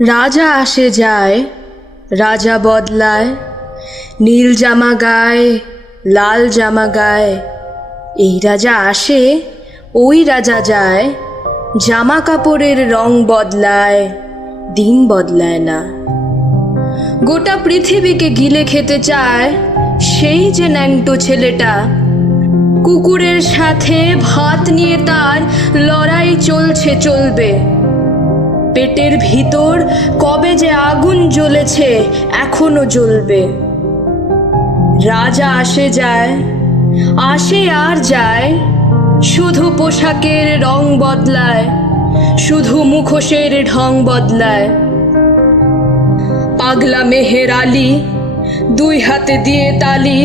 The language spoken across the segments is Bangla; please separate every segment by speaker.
Speaker 1: রাজা আসে যায়, রাজা বদলায়, নীল জামা গায়, লাল জামা গায়। এই রাজা আসে, ওই রাজা যায়, জামা কাপড়ের রং বদলায়, দিন বদলায় না। গোটা পৃথিবীকে গিলে খেতে চায় সেই যে ন্যাংটো ছেলেটা। কুকুরের সাথে ভাত নিয়ে তার লড়াই চলছে, চলবে। পেটের ভিতর, কবে যে আগুন জ্বলেছে, এখনও জ্বলবে। রাজা আসে যায়, আসে আর যায়, শুধু পোশাকের রং বদলায়, শুধু মুখোশের ঢং বদলায়। পাগলা মেহের আলী, দুই হাতে দিয়ে তালি,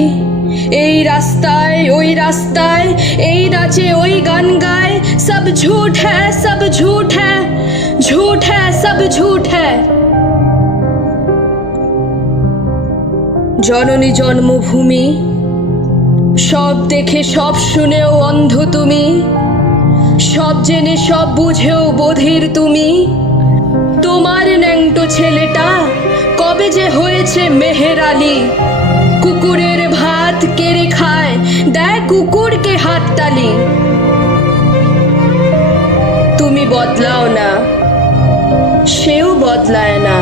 Speaker 1: এই রাস্তায়, ওই রাস্তায়, এই নাচে ওই গান গায়, সব ঝুট হ্যাঁ সব ঝুট হ্যাঁ। ঝুঠ হ্যাঁ সব ঝুঠ হ্যাঁ জননী জন্মভূমি, সব দেখে, সব শুনেও অন্ধ তুমি। সব জেনে, সব বুঝেও বোধের তুমি। তোমার ন্যাংটো ছেলেটা কবে যে হয়েছে মেহের আলী। কুকুরের ভাত কেড়ে খায়? দেয় কুকুরকে হাততালি। তুমি বদলাও না। সেও বদলায় না।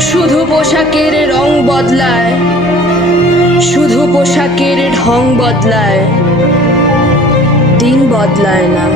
Speaker 1: শুধু পোশাকের রং বদলায়। শুধু পোশাকের ঢং বদলায়। দিন বদলায় না।